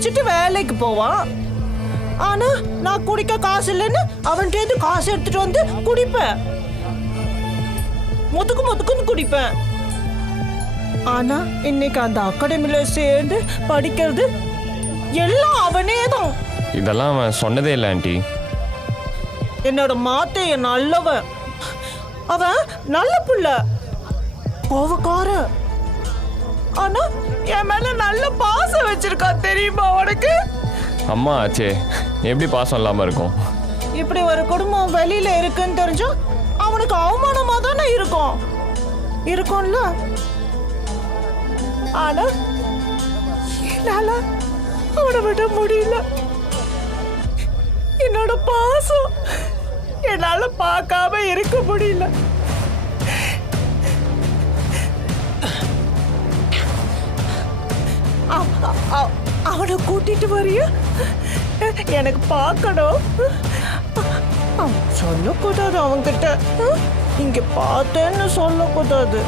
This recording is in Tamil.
குடிச்சிட்டு வேலைக்கு போவான். ஆனா நான் குடிக்க காசு இல்லைன்னு அவன்கிட்ட காசு எடுத்துட்டு வந்து குடிப்பேன். முதுக்குன்னு குடிப்பேன். ஆனா இன்னைக்கு அந்த அகாடமில சேர்ந்து படிக்கிறது எல்லாம் அவனே தான். இதெல்லாம் அவன் சொன்னதே இல்லை ஆண்டி. என்னோட மாத்தைய நல்லவன். அவன் நல்ல புள்ள, கோவக்கார. ஆனா என் மேல நல்ல பாசம் வச்சிருக்கான் தெரியுமா உனக்கு? அம்மா ஆச்சே, எப்படி பாசம் இல்லாமல் இருக்கும்? இப்படி ஒரு குடும்பம் வெளியில இருக்குன்னு தெரிஞ்சா அவனுக்கு அவமானமா தானே இருக்கும்ல. ஆனா என்னால அவனை விட முடியல. என்னோட பாசம் என்னால பார்க்காம இருக்க முடியல. அவனை கூட்டிட்டு வரியா? எனக்கு பார்க்கணும். சொல்லக்கூடாது அவன்கிட்ட. இங்க பார்த்தேன்னு சொல்லக்கூடாது.